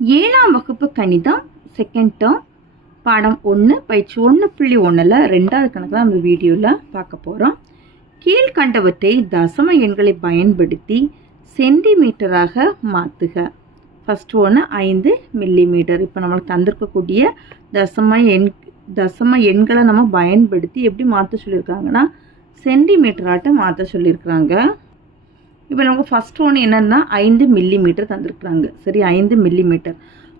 7ஆம் வகுப்பு கணிதம் செகண்ட் டேர்ம் பாடம் 1 பயிற்சி 1.1ல் 2வது கணக்கு தான் நம்ம வீடியோவில் பார்க்க போகிறோம். கீழ்கண்டவற்றை தசம எண்களை பயன்படுத்தி சென்டிமீட்டராக மாற்றுக. ஃபர்ஸ்ட் ஒன்று 5 மில்லிமீட்டர். இப்போ நம்மளுக்கு தந்திருக்கக்கூடிய தசம எண்களை நம்ம பயன்படுத்தி எப்படி மாற்ற சொல்லியிருக்காங்கன்னா சென்டிமீட்டராட்ட மாற்ற சொல்லியிருக்கிறாங்க. இப்போ நமக்கு ஃபஸ்ட் ஒன்று என்னென்னா 5 மில்லிமீட்டர் தந்திருக்குறாங்க. சரி, 5 மில்லிமீட்டர்.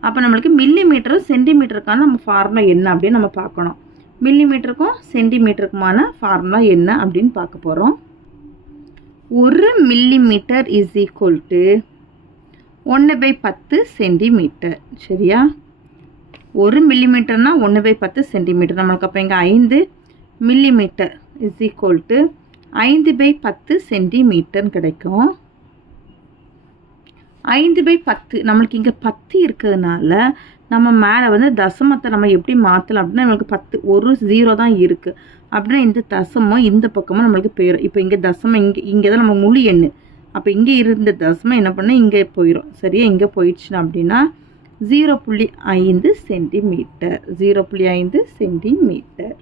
அப்போ நம்மளுக்கு மில்லிமீட்டரும் சென்டிமீட்டருக்கான நம்ம ஃபார்முலா என்ன அப்படின்னு நம்ம பார்க்கணும். மில்லிமீட்டருக்கும் சென்டிமீட்டருக்குமான ஃபார்முலா என்ன அப்படின்னு பார்க்க போகிறோம். 1 millimetre is equal to 1/10 centimetre. சரியா, 1 மில்லிமீட்டர்னா 1/10 சென்டிமீட்டர். நம்மளுக்கு அப்போ இங்கே 5 மில்லிமீட்டர் இஸ் ஈக்குவல் டு 5/10 சென்டிமீட்டர்னு கிடைக்கும். 5/10 நம்மளுக்கு இங்கே 10 இருக்கிறதுனால நம்ம மேலே தசமத்தை நம்ம எப்படி மாற்றலாம் அப்படின்னா நம்மளுக்கு 10 ஒரு 0 தான் இருக்குது அப்படின்னா இந்த தசமம் இந்த பக்கமும் நம்மளுக்கு போயிடும். இப்போ இங்கே தசமம் இங்கே தான் நம்ம முழு எண். அப்போ இங்கே இருந்த தசமம் என்ன பண்ணால் இங்கே போயிடும். சரியா, இங்கே போயிடுச்சுன்னா அப்படின்னா 0.5 சென்டிமீட்டர். 0.5 சென்டிமீட்டர்.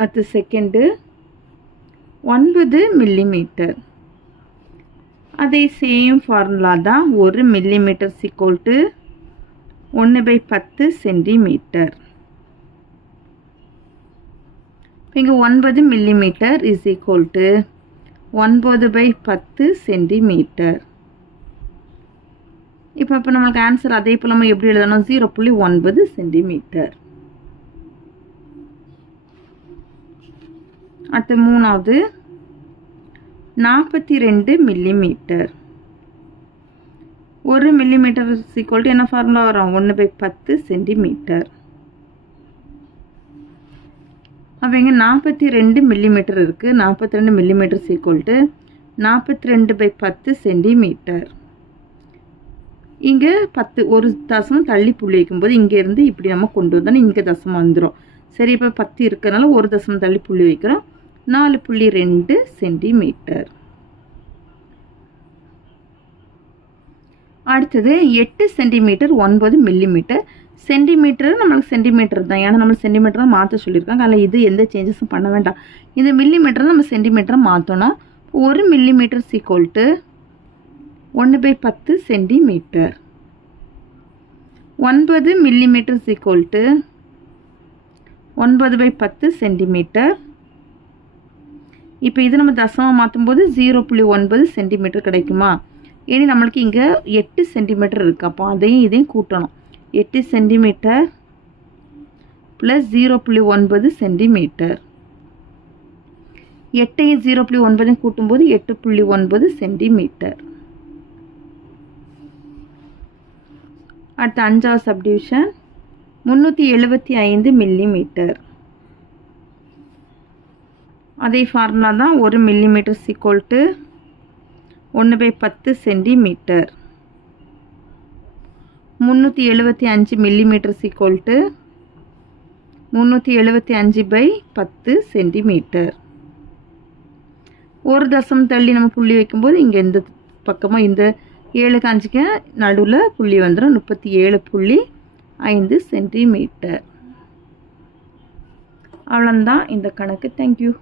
அடுத்து செகண்டு 9 மில்லிமீட்டர். அதே சேம் ஃபார்முலா தான். 1 மில்லிமீட்டர் ஈக்குவல் டு 1/10 சென்டிமீட்டர். இங்கே 9 millimetre is equal to 9/10 centimetre. இப்போ நம்மளுக்கு ஆன்சர் அதே போல் நம்ம எப்படி எழுதணும்? 0.9 சென்டிமீட்டர். அடுத்து மூணாவது 42 மில்லிமீட்டர். 1 மில்லிமீட்டர் ஈக்குவல் டு என்ன ஃபார்முலா வரும்? 1/10 சென்டிமீட்டர். அப்போ இங்கே 42 மில்லிமீட்டர் இருக்குது. 42 மில்லிமீட்டர் ஈக்குவல் டு 42/10 சென்டிமீட்டர். இங்கே 10 ஒரு தசமம் தள்ளி புள்ளி வைக்கும்போது இங்கேருந்து இப்படி நம்ம கொண்டு வந்தோன்னா இங்கே தசமம் வந்துடும். சரி, இப்போ 10 இருக்கிறதுனால ஒரு தசமம் தள்ளி புள்ளி வைக்கிறோம். 4.2 சென்டிமீட்டர். அடுத்தது 8 சென்டிமீட்டர் 9 மில்லிமீட்டர். சென்டிமீட்டர் நம்மளுக்கு சென்டிமீட்டர் தான், ஏன்னா நம்ம சென்டிமீட்டர் தான் மாற்ற சொல்லியிருக்காங்க. அதில் இது எந்த சேஞ்சஸும் பண்ண வேண்டாம். இந்த மில்லிமீட்டர் நம்ம சென்டிமீட்டரை மாற்றணும். 1 millimetre equal to 1/10 centimetre. 9 millimetre equal to 9/10 centimetre. இப்போ இது நம்ம தசமாக மாற்றும் போது 0.9 சென்டிமீட்டர் கிடைக்குமா? இனி நம்மளுக்கு இங்கே 8 சென்டிமீட்டர் இருக்குது. அப்போ இதையும் கூட்டணும். 8 சென்டிமீட்டர் ப்ளஸ் 0.9 சென்டிமீட்டர். 8ஐயும் 0.9ஐயும் கூட்டும்போது 8.9 சென்டிமீட்டர். அடுத்த 5வது சப்டிவிஷன் 375 மில்லிமீட்டர். அதே ஃபார்முலா தான். 1 millimetre equal to 1/10 centimetre. 375 millimetre equal to 375/10 centimetre. ஒரு தசம் தள்ளி நம்ம புள்ளி வைக்கும்போது இங்கே இந்த பக்கமாக இந்த 7க்கு 5க்கு நடுவில் புள்ளி வந்துடும். 37.5 சென்டிமீட்டர். அவ்வளோதான் இந்த கணக்கு. தேங்க்யூ.